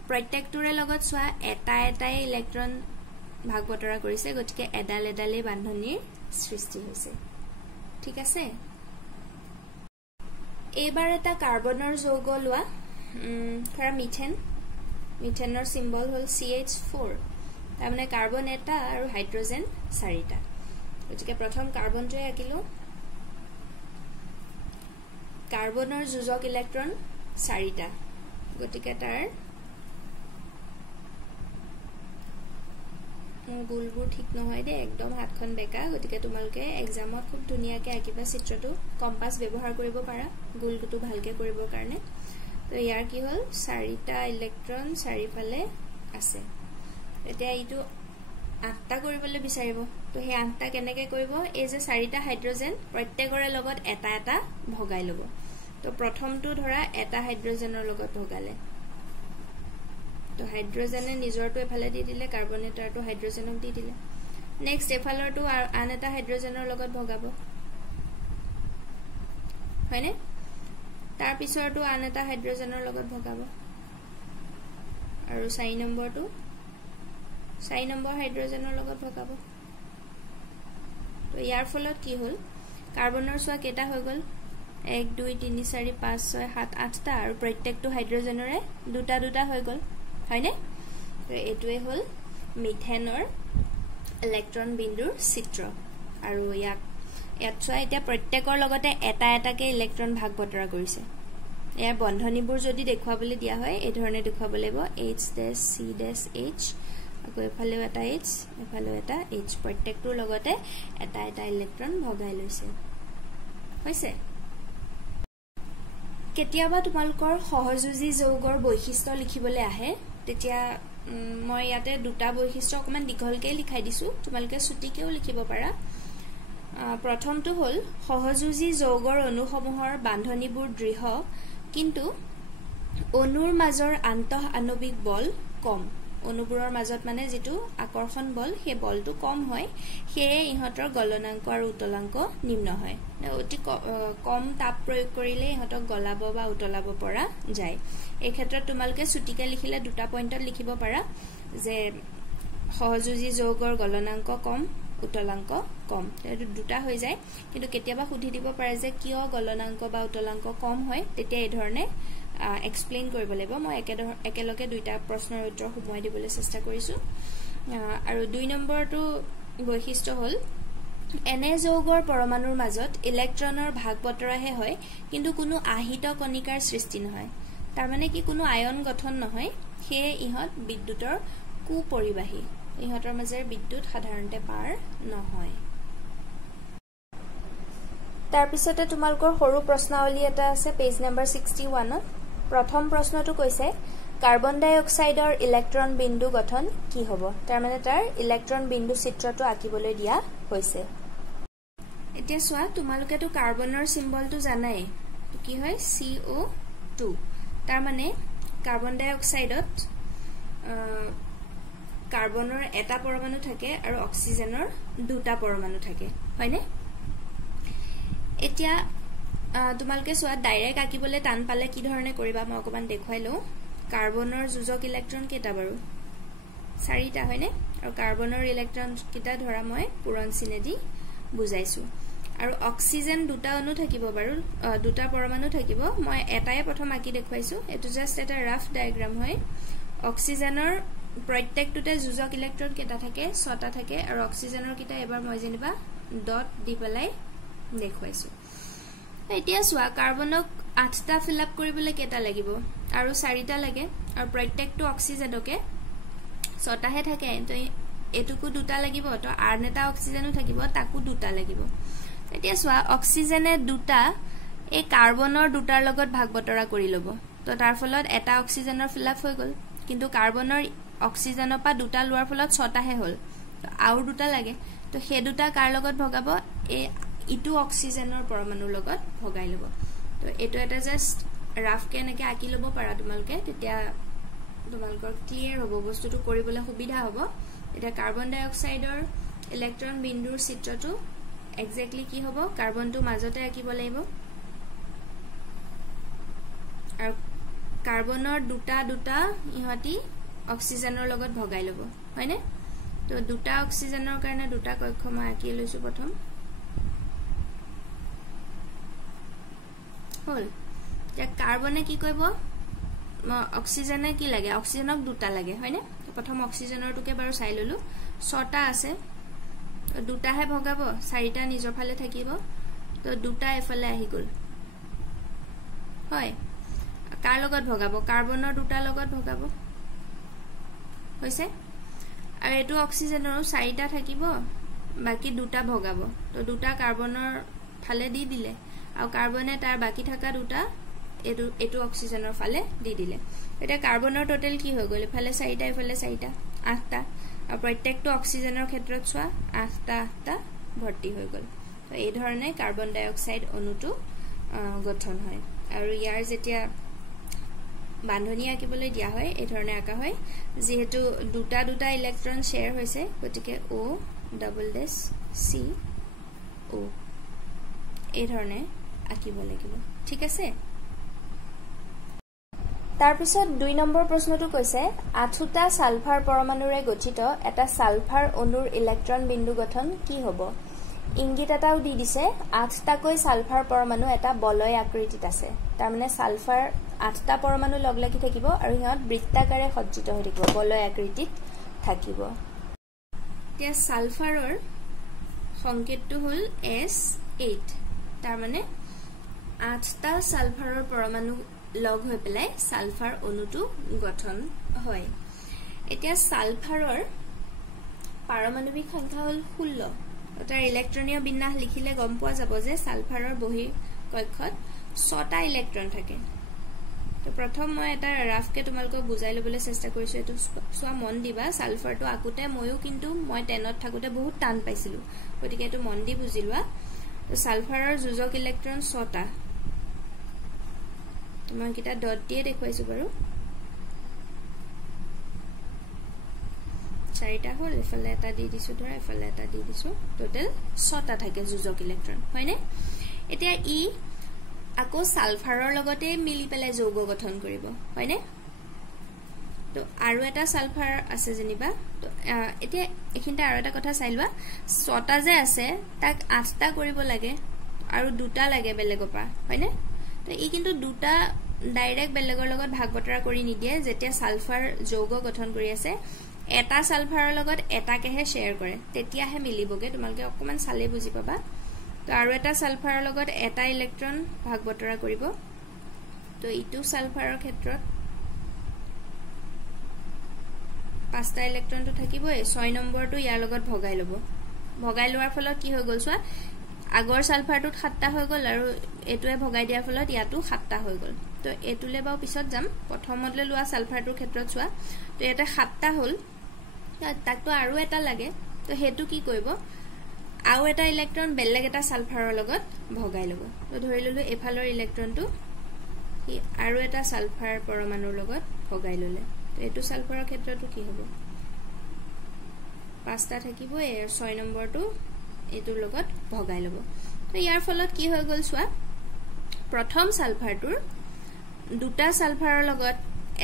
প্ৰত্যেকটোৰে লগত সোৱা এটা এটাই ইলেক্ট্ৰন ভাগ বতৰা কৰিছে গতিকে এডাল এডালে বান্ধনীৰ সৃষ্টি হৈছে ঠিক আছে এবাৰ এটা কাৰ্বনৰ যৌগ লোৱা ধৰা মিথেনৰ সিম্বল হল CH4 তাৰমানে কাৰ্বন এটা আৰু হাইড্ৰজেন 4টা গতিকে প্ৰথম কাৰ্বনটোৱে আঁকিলো কাৰ্বনৰ যোজক ইলেক্ট্ৰন 4টা গতিকে তাৰ গোলবোৰ ঠিক নহয় দে একদম হাতখন বেকা গতিকে তোমালোকে এক্সামত খুব ধুনিয়াকে আঁকিবা চিত্ৰটো কম্পাস ব্যৱহাৰ কৰিব পাৰা গোলটো ভালকে কৰিবৰ কাৰণে তো ইয়াৰ কি হল 4টা ইলেক্ট্ৰন চাৰিফালে আছে এতিয়া ইটো 8টা কৰিবলৈ বিচাৰিব তো হে 8টা কেনেকৈ কৰিব এই যে 4টা হাইড্ৰজেন প্ৰত্যেকৰে লগত এটা এটা ভগাই লব তো প্ৰথমটো ধৰা এটা হাইড্ৰজেনৰ লগত ভগালে তো হাইড্ৰজেনে নিজৰটো এফালে দি দিলে কাৰ্বনেটাৰটো হাইড্ৰজেনক দি দিলে নেক্সট এফালৰটো আন এটা হাইড্ৰজেনৰ লগত ভগাব হয়নে তাৰ পিছৰটো আন এটা হাইড্ৰজেনৰ লগত ভগাব আৰু 4 নম্বৰটো 4 নম্বৰ হাইড্ৰজেনৰ লগত ভগাব তো ইয়াৰ ফলত কি হল কাৰ্বনৰ সোৱা কেটা হৈ গল 1 2 3 4 5 6 7 8টা আৰু প্ৰত্যেকটো হাইড্ৰজেনৰে দুটা দুটা হৈ গল হয়নে তো এটোৱে হল মিথেনৰ ইলেক্ট্ৰন বিন্দুৰ চিত্ৰ আৰু ইয়াত সোৱা এতিয়া প্ৰত্যেকৰ লগতে এটা এটাকে ইলেক্ট্ৰন ভাগ বতৰা কৰিছে ইয়াৰ বন্ধনীবোৰ যদি দেখুৱাবলৈ দিয়া হয় এই ধৰণে দেখুৱাব লাগিব H', আকৌ এফালেও এটা H এফালেও এটা H প্ৰত্যেকটোৰ লগতে এটা এটা ইলেক্ট্ৰন ভগাই লৈছে হৈছে কেতিয়াবা তোমালোকৰ সহযোজী যৌগৰ বৈশিষ্ট্য লিখিবলৈ আহে তেতিয়া মই ইয়াতে দুটা বৈশিষ্ট্য অকমান দীঘলকে লিখাই দিছো তোমালোকে ছুটিকেও লিখিব পাৰা প্ৰথমটো হল সহযোজী যৌগৰ অনুসমূহৰ বান্ধনীবোৰ দৃঢ় কিন্তু অনুৰ মাজৰ আন্তঃ আণৱিক বল কম অনুবোৰৰ মাজত মানে যেটো আকৰ্ষণ বল সেই বলটো কম হয় সেয়ে ইহঁতৰ গলনাঙ্ক আৰু উতলাঙ্ক নিম্ন হয় অতি কম তাপ প্ৰয়োগ কৰিলে ইহঁতক গলাব বা উতলাব পৰা যায় এই ক্ষেত্ৰত তোমালোকে ছুটিকে লিখিলে দুটা পইণ্টত লিখিব পাৰা যে সহযোজী যৌগৰ গলনাঙ্ক কম উতলাঙ্ক কম এটো দুটা হৈ যায় কিন্তু কেতিয়াবা সুধি দিব পাৰে যে কিয় গলনাঙ্ক বা উতলাঙ্ক কম হয় তেতিয়া এই ধৰণে এক্সপ্লেইন কৰিব লাগিব মই একেলগে দুইটা প্ৰশ্নৰ উত্তৰ সময় দিবলৈ চেষ্টা কৰিছো আৰু 2 নম্বৰটো বৈশিষ্ট্য হল এনে যৌগৰ পৰমাণুৰ মাজত ইলেক্ট্ৰনৰ ভাগ বতৰাহে হয় কিন্তু কোনো আহিত কণিকাৰ সৃষ্টি নহয় তাৰ মানে কি কোনো আয়ন গঠন নহয় সেয়ে ইহত বিদ্যুতৰ কুপৰিবাহী ইহতৰ মাজেৰে বিদ্যুৎ সাধাৰণতে পাৰ নহয় তাৰ পিছতে তোমালোকৰ সৰু প্ৰশ্নাৱলী এটা আছে পেজ নম্বৰ 61 ত প্ৰথম প্ৰশ্নটো কৈছে কাৰ্বন ডাই অক্সাইডৰ ইলেক্ট্ৰন বিন্দু গঠন কি হ'ব তাৰ মানে তাৰ ইলেক্ট্ৰন বিন্দু চিত্ৰটো আঁকিবলৈ দিয়া হৈছে এতিয়া সোৱা তোমালোকেটো কাৰ্বনৰ সিম্বলটো জানাই কি হয় CO2 তাৰ মানে কাৰ্বন ডাই অক্সাইডত কাৰ্বনৰ এটা পৰমাণু থাকে আৰু অক্সিজেনৰ দুটা পৰমাণু থাকে হয়নে এতিয়া তোমালোকে সোৱা ডাইৰেক্ট আঁকিবলৈ টান পালে কি ধৰণে কৰিবা মই অকমান দেখুৱাই লও কাৰ্বনৰ যোজক ইলেক্ট্ৰন কেটা বাৰু 4টা হয়নে আৰু কাৰ্বনৰ ইলেক্ট্ৰন কেটা ধৰা মই পুৰণ চিনেদি বুজাইছো আৰু অক্সিজেন দুটা অণু থাকিব বাৰু দুটা পৰমাণু থাকিব মই এটাই প্ৰথম আঁকি দেখুৱাইছো এটো জাস্ট এটা ৰাফ ডায়াগ্ৰাম হয় অক্সিজেনৰ প্ৰত্যেকটোতে যোজক ইলেক্ট্ৰন কেটা থাকে 6টা থাকে আৰু অক্সিজেনৰ কেটা এবাৰ মই যেনিবা ডট দি পেলাই দেখুৱাইছো এতিয়া সোৱা কাৰ্বনক 8টা ফিল আপ কৰিবলৈ কেটা লাগিব আৰু 4টা লাগে আৰু প্ৰত্যেকটো অক্সিজেনকে 6টাহে থাকে তো এটুকু দুটা লাগিব তো আন এটা অক্সিজেনো থাকিব তাকু দুটা লাগিব এতিয়া সোৱা অক্সিজেনে দুটা এই কাৰ্বনৰ দুটাৰ লগত ভাগ বতৰা কৰি লব তো তাৰ ফলত এটা অক্সিজেনৰ ফিল আপ হৈ গল কিন্তু কাৰ্বনৰ অক্সিজেনৰ পৰা দুটা লোৱাৰ ফলত 6টাহে হ'ল আৰু দুটা লাগে তো সেই দুটা কাৰ লগত ভগাব ইটো অক্সিজেনৰ পৰমাণুৰ লগত ভগাই ল'ব তো এটো এটা জাস্ট ৰাফকে এনেকৈ আঁকি ল'ব পাৰা তোমালোকে তেতিয়া তোমালোকৰ ক্লিয়াৰ হ'ব বস্তুটো কৰিবলৈ সুবিধা হ'ব এটা কাৰ্বন ডাই অক্সাইডৰ ইলেক্ট্ৰন বিন্দুৰ চিত্ৰটো এক্স্যাক্টলি কি হ'ব কাৰ্বনটো মাজতে আঁকিব লাগিব আৰু কাৰ্বনৰ দুটা ইহতি অক্সিজেনৰ লগত ভগাই ল'ব হয়নে তো দুটা অক্সিজেনৰ কাৰণে দুটা কক্ষ মই আঁকি লৈছো প্ৰথম হল যে কাৰ্বনে কি কৰিব অক্সিজেনে কি লাগে অক্সিজেনক দুটা লাগে হয়নে প্ৰথম অক্সিজেনৰটোকে বাৰু চাই ললো 6টা আছে দুটাহে ভগাব 4টা নিজৰ ফালে থাকিব তো দুটা এফালে আহি গল হয় কাৰ লগত ভগাব কাৰ্বনৰ দুটা লগত ভগাব হৈছে আৰু এটো অক্সিজেনৰ 4টা থাকিব বাকি দুটা ভগাব তো দুটা কাৰ্বনৰ ফালে দি দিলে আৰু কাৰ্বনে তাৰ বাকি থকা দুটা এটো অক্সিজেনৰ ফালে দি দিলে এটা কাৰ্বনৰ টোটাল কি হৈ গল ফালে 4টা এফালে 4টা 8টা আৰু প্ৰত্যেকটো অক্সিজেনৰ ক্ষেত্ৰত চোৱা 8টা ভৰ্তি হৈ গল তো এই ধৰণে কাৰ্বন ডাই অক্সাইড অণুটো গঠন হয় আৰু ইয়াৰ যেতিয়া বান্ধনী আঁকিবলৈ দিয়া হয় এই ধৰণে আঁকা হয় যেহেতু দুটা ইলেক্ট্ৰন শেয়াৰ হৈছে গতিকে O ডাবল ডেশ C O এই ধৰণে আঁকিব লাগিব ঠিক আছে তাৰ পিছত 2 নম্বৰ প্ৰশ্নটো কৈছে 8টা সালফাৰ পৰমাণুৰে গঠিত এটা সালফাৰ অণুৰ ইলেক্ট্ৰন বিন্দু গঠন কি হ'ব ইংগিত এটাও দি দিছে 8টাকৈ সালফাৰ পৰমাণু এটা বলয় আকৃতিত আছে তাৰ মানে সালফাৰ 8টা পৰমাণু লগ লাগি থাকিব আৰু হিহঁত বৃত্তাকাৰে সজ্জিত হৈ থাকিব বলয় আকৃতিত থাকিব তে সালফাৰৰ সংকেতটো হ'ল S8 তাৰ মানে 8টা সালফাৰৰ পৰমাণু লগ হৈ পেলাই সালফাৰ অণুটো গঠন হয় এতিয়া সালফাৰৰ পাৰমাণবিক সংখ্যা হ'ল 16 তাৰ ইলেক্ট্ৰনীয় বিন্যাস লিখিলে গম পোৱা যাব যে সালফাৰৰ বহি কক্ষত 6টা ইলেক্ট্ৰন থাকে তো প্ৰথম মই এটা ৰাফকে তোমালোকক বুজাই লবলৈ চেষ্টা কৰিছো এটো সোৱা মন দিবা সালফাৰটো আকুতে ময়ো কিন্তু মই 10ত থাকুতে বহুত টান পাইছিলো গতিকে এটো মন দি বুজিলোৱা তো সালফাৰৰ যোজক ইলেক্ট্ৰন 6টা মই কিটা ডট দিয়ে দেখুৱাইছো বাৰু 4টা হ'ল এফালে এটা দি দিছো ধৰা এফালে এটা দি দিছো টোটাল 6টা থাকে যোজক ইলেক্ট্ৰন হয়নে এতিয়া ই আকৌ সালফাৰৰ লগতে মিলি পেলাই যৌগ গঠন কৰিব হয়নে তো আৰু এটা সালফাৰ আছে জেনিবা তো এতিয়া এখিনটা আৰু এটা কথা চাইলবা 6টা যে আছে তাক 8টা কৰিব লাগে আৰু দুটা লাগে বেলেগৰ পৰা হয়নে তো ই কিন্তু দুটা ডাইৰেক্ট বেলেগৰ লগত ভাগ বতৰা কৰি নিদিয়ে যেতিয়া সালফাৰ যৌগ গঠন কৰি আছে এটা সালফাৰৰ লগত এটাকেহে শেয়াৰ কৰে তেতিয়াহে মিলিবগে তোমালোকে অকমান চালে বুজি পাবা তো আৰু এটা সালফাৰৰ লগত এটা ইলেক্ট্ৰন ভাগ বতৰা কৰিব তো ইটো সালফাৰৰ ক্ষেত্ৰত 5টা ইলেক্ট্ৰনটো থাকিবই 6 নম্বৰটো ইয়াৰ লগত ভগাই ল'ব ভগাই লোৱাৰ ফলত কি হৈ গল চোৱা আগৰ সালফাৰটোত 7টা হৈ গল আৰু এটোৱে ভগাই দিয়াৰ ফলত ইয়াটো 7টা হৈ গল তো এটুলে বাও পিছত যাম প্ৰথমতে লোৱা সালফাৰটোৰ ক্ষেত্ৰত চোৱা তো এটা 7টা হ'ল তাকটো আৰু এটা লাগে তো হেতু কি কৰিব আৰু এটা ইলেক্ট্ৰন বেলেগ এটা সালফাৰৰ লগত ভগাই ল'ব তো ধৰি ললো এফালৰ ইলেক্ট্ৰনটো ই আৰু এটা সালফাৰ পৰমাণুৰ লগত ভগাই ললে তো এটো সালফাৰৰ ক্ষেত্ৰটো কি হ'ব 5টা থাকিব আৰু 6 নম্বৰটো এটোৰ লগত ভগাই ল'ব তো ইয়াৰ ফলত কি হৈ গল চোৱা প্ৰথম সালফাৰটোৰ দুটা সালফাৰৰ লগত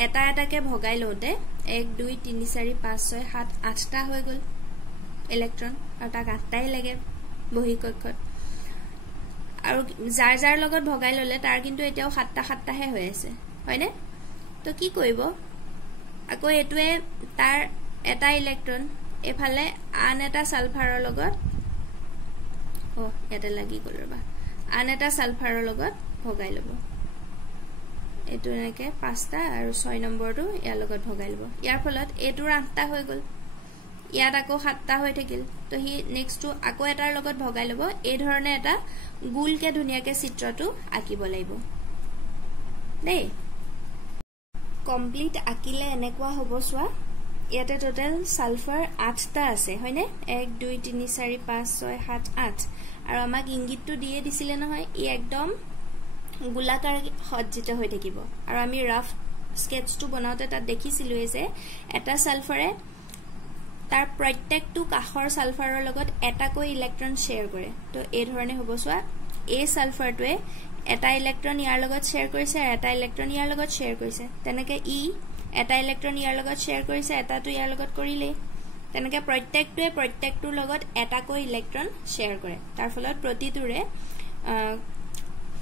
এটা এটাকে ভগাই লওঁতে 1 2 3 4 5 6 7 8টা হৈ গল ইলেক্ট্ৰন আৰু তাক 8টাই লাগে বহি কক্ষত আৰু যাৰ যাৰ লগত ভগাই ললে তাৰ কিন্তু এতিয়াও 7টাহে হৈ আছে হয়নে তো কি কৰিব আকৌ এটোৱে তাৰ এটা ইলেক্ট্ৰন এফালে আন এটা সালফাৰৰ লগত ইয়াতে লাগি গল ৰবা আন এটা সালফাৰৰ লগত ভগাই ল'ব এটো এনেকে 5টা আৰু 6 নম্বৰটো ইয়াৰ লগত ভগাই ল'ব ইয়াৰ ফলত এটোৰ 8টা হৈ গল ইয়াত আকৌ 7টা হৈ থাকিল তো হি নেক্সটটো আকৌ এটাৰ লগত ভগাই ল'ব এই ধৰণে এটা গুলকে ধুনিয়াকে চিত্ৰটো আঁকিব লাগিব দেই কমপ্লিট আঁকিলে এনেকুৱা হ'ব চোৱা ইয়াতে টোটাল সালফাৰ 8টা আছে হয়নে 1 2 3 4 5 6 7 8 আৰু আমাক ইংগিতটো দিয়ে দিছিলে নহয় ই একদম গোলাকাৰ সজ্জিত হৈ থাকিব আৰু আমি ৰাফ স্কেটচটো বনাওতে তাত দেখিছিলো যে এটা সালফাৰে তাৰ প্ৰত্যেকটো কাখৰ সালফাৰৰ লগত এটাকৈ ইলেক্ট্ৰন শেয়াৰ কৰে তো এই ধৰণে হ'ব চোৱা এই সালফাৰটোৱে এটা ইলেক্ট্ৰন ইয়াৰ লগত শেয়াৰ কৰিছে আৰু এটা ইলেক্ট্ৰন ইয়াৰ লগত শেয়াৰ কৰিছে তেনেকৈ ই এটা ইলেক্ট্ৰন ইয়াৰ লগত শেয়াৰ কৰিছে এটাটো ইয়াৰ লগত কৰিলে তেনেকৈ প্ৰত্যেকটোৱে প্ৰত্যেকটোৰ লগত এটাকৈ ইলেক্ট্ৰন শেয়াৰ কৰে তাৰ ফলত প্ৰতিটোৰে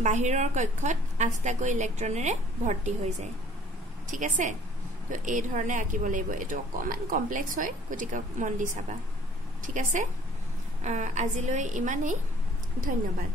বাহিৰৰ কক্ষত 8টাকৈ ইলেক্ট্ৰনেৰে ভৰ্তি হৈ যায় ঠিক আছে তো এই ধৰণে আঁকিব লাগিব এটো অকমান কমপ্লেক্স হয় গতিকে মন দি চাবা ঠিক আছে আজিলৈ ইমানেই ধন্যবাদ